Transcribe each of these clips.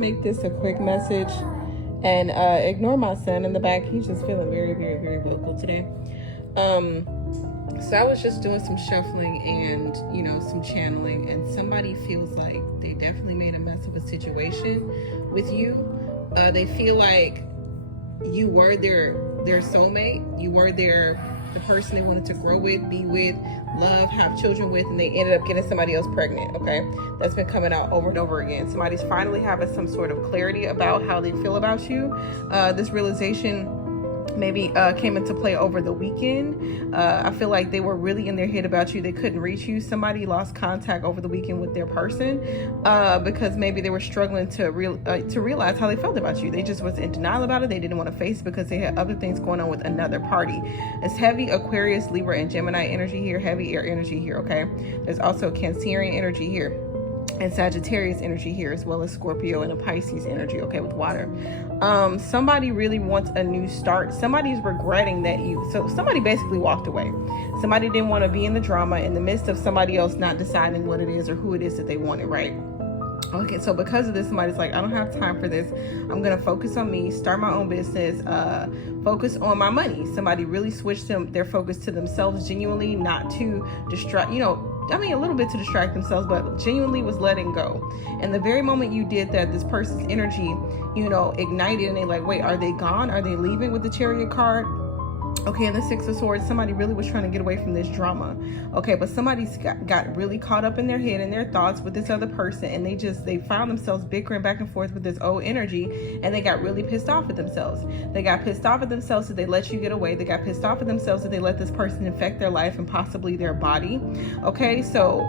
make this a quick message and ignore my son in the back. He's just feeling very, very, very vocal today. So I was just doing some shuffling and, some channeling, and somebody feels like they definitely made a mess of a situation with you. They feel like you were their soulmate. You were the person they wanted to grow with, be with, love, have children with, and they ended up getting somebody else pregnant. Okay, that's been coming out over and over again. Somebody's finally having some sort of clarity about how they feel about you. This realization maybe came into play over the weekend. I feel like they were really in their head about you. They couldn't reach you. Somebody lost contact over the weekend with their person because maybe they were struggling to realize how they felt about you. They just was in denial about it. They didn't want to face it because they had other things going on with another party. It's heavy Aquarius, Libra, and Gemini energy here. Heavy air energy here. Okay. There's also Cancerian energy here, and Sagittarius energy here, as well as Scorpio and a Pisces energy, okay, with water. Somebody really wants a new start. Somebody's regretting that so somebody basically walked away. Somebody didn't want to be in the drama in the midst of somebody else not deciding what it is or who it is that they wanted, right? Okay, so because of this, somebody's like, I don't have time for this. I'm going to focus on me, start my own business, focus on my money. Somebody really switched their focus to themselves genuinely, not to distract, a little bit to distract themselves, but genuinely was letting go. And the very moment you did that, this person's energy, ignited, and they like, wait, are they gone? Are they leaving with the Chariot card? Okay, and the Six of Swords, somebody really was trying to get away from this drama. Okay, but somebody's got really caught up in their head and their thoughts with this other person, and they found themselves bickering back and forth with this old energy, and they got really pissed off at themselves. They got pissed off at themselves that they let you get away. They got pissed off at themselves that they let this person infect their life and possibly their body. Okay, so,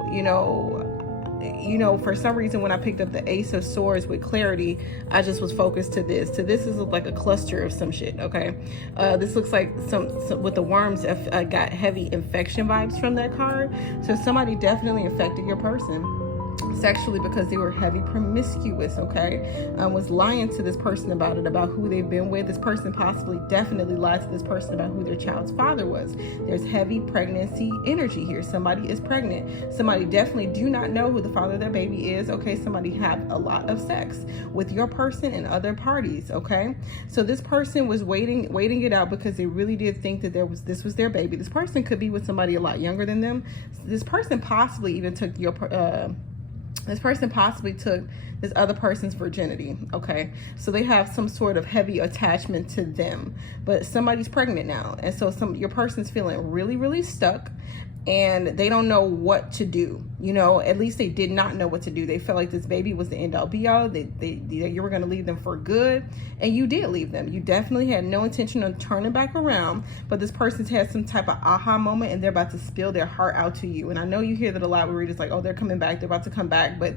for some reason, when I picked up the Ace of Swords with clarity, I just was focused to this. This is like a cluster of some shit, okay? This looks like some with the worms, got heavy infection vibes from that card. So somebody definitely infected your person sexually because they were heavy promiscuous, okay? Was lying to this person about who they've been with. This person possibly definitely lied to this person about who their child's father was. There's heavy pregnancy energy here. Somebody is pregnant. Somebody definitely do not know who the father of their baby is, okay? Somebody had a lot of sex with your person and other parties, okay? So this person was waiting it out because they really did think that this was their baby. This person could be with somebody a lot younger than them. This person possibly even took this other person's virginity, okay? So they have some sort of heavy attachment to them, but somebody's pregnant now. And so your person's feeling really, really stuck, and they don't know what to do. At least they did not know what to do. They felt like this baby was the end all be all. You were going to leave them for good, and you did leave them. You definitely had no intention of turning back around, but this person's had some type of aha moment, and they're about to spill their heart out to you. And I know you hear that a lot where readers like, oh, they're coming back, they're about to come back. But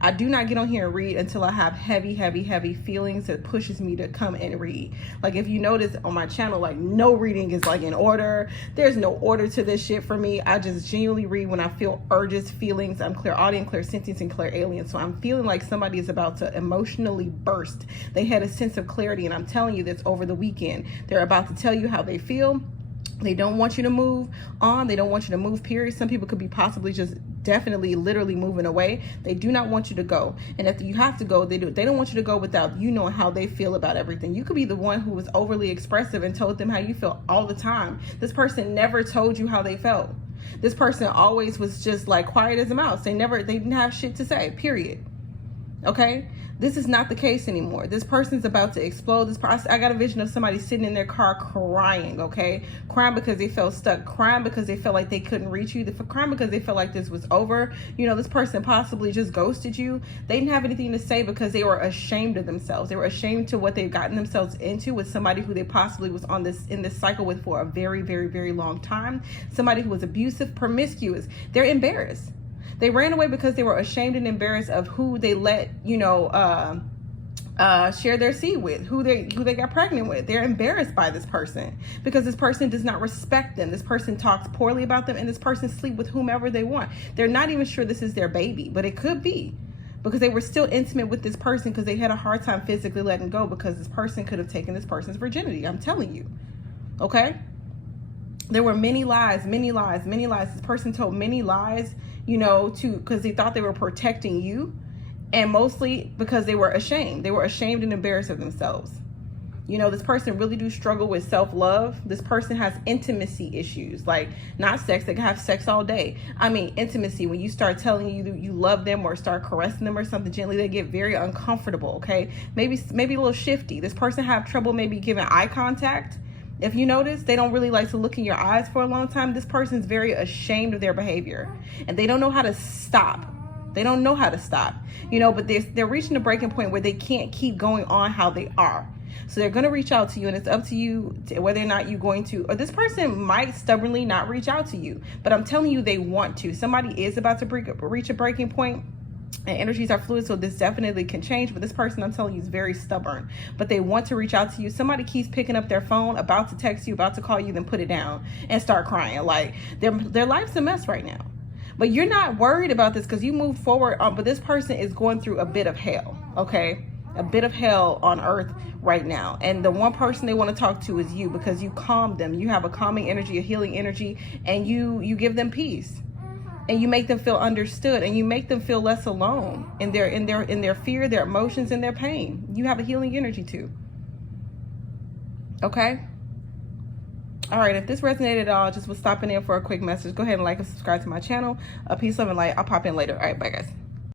I do not get on here and read until I have heavy, heavy, heavy feelings that pushes me to come and read. Like, if you notice on my channel, like, no reading is like in order. There's no order to this shit for me. I just genuinely read when I feel urges, feelings. I'm clairaudient, clairsentient, and clairalien. So I'm feeling like somebody is about to emotionally burst. They had a sense of clarity, and I'm telling you this over the weekend. They're about to tell you how they feel. They don't want you to move on. They don't want you to move, period. Some people could be possibly just definitely literally moving away. They do not want you to go. And if you have to go, they don't want you to go without you knowing how they feel about everything. You could be the one who was overly expressive and told them how you feel all the time. This person never told you how they felt. This person always was just like quiet as a mouse. They didn't have shit to say, period. Okay? This is not the case anymore. This person's about to explode. I got a vision of somebody sitting in their car crying, okay? Crying because they felt stuck. Crying because they felt like they couldn't reach you. Crying because they felt like this was over. This person possibly just ghosted you. They didn't have anything to say because they were ashamed of themselves. They were ashamed to what they've gotten themselves into with somebody who they possibly was in this cycle with for a very, very, very long time. Somebody who was abusive, promiscuous. They're embarrassed. They ran away because they were ashamed and embarrassed of who they let, share their seed with, who they got pregnant with. They're embarrassed by this person because this person does not respect them. This person talks poorly about them, and this person sleep with whomever they want. They're not even sure this is their baby, but it could be because they were still intimate with this person because they had a hard time physically letting go because this person could have taken this person's virginity. I'm telling you, okay? There were many lies, many lies, many lies. This person told many lies, because they thought they were protecting you. And mostly because they were ashamed. They were ashamed and embarrassed of themselves. You know, this person really do struggle with self-love. This person has intimacy issues, like not sex. They can have sex all day. I mean, intimacy, when you start telling you love them or start caressing them or something gently, they get very uncomfortable, okay? Maybe a little shifty. This person have trouble maybe giving eye contact. If you notice, they don't really like to look in your eyes for a long time. This person's very ashamed of their behavior, and they don't know how to stop. They don't know how to stop, you know, but they're reaching a breaking point where they can't keep going on how they are. So they're going to reach out to you, and it's up to you whether or not you're going to, or this person might stubbornly not reach out to you, but I'm telling you, they want to. Somebody is about to reach a breaking point, and energies are fluid, so this definitely can change. But this person, I'm telling you, is very stubborn, but they want to reach out to you. Somebody keeps picking up their phone, about to text you, about to call you, then put it down and start crying. Like their life's a mess right now. But you're not worried about this because you moved forward. But this person is going through a bit of hell, okay? A bit of hell on earth right now. And the one person they want to talk to is you, because you calm them. You have a calming energy, a healing energy, and you give them peace. And you make them feel understood, and you make them feel less alone in their fear, their emotions, and their pain. You have a healing energy too. Okay? All right, if this resonated at all, just was stopping in for a quick message, go ahead and like and subscribe to my channel. Peace, love, and light. I'll pop in later. All right, bye, guys.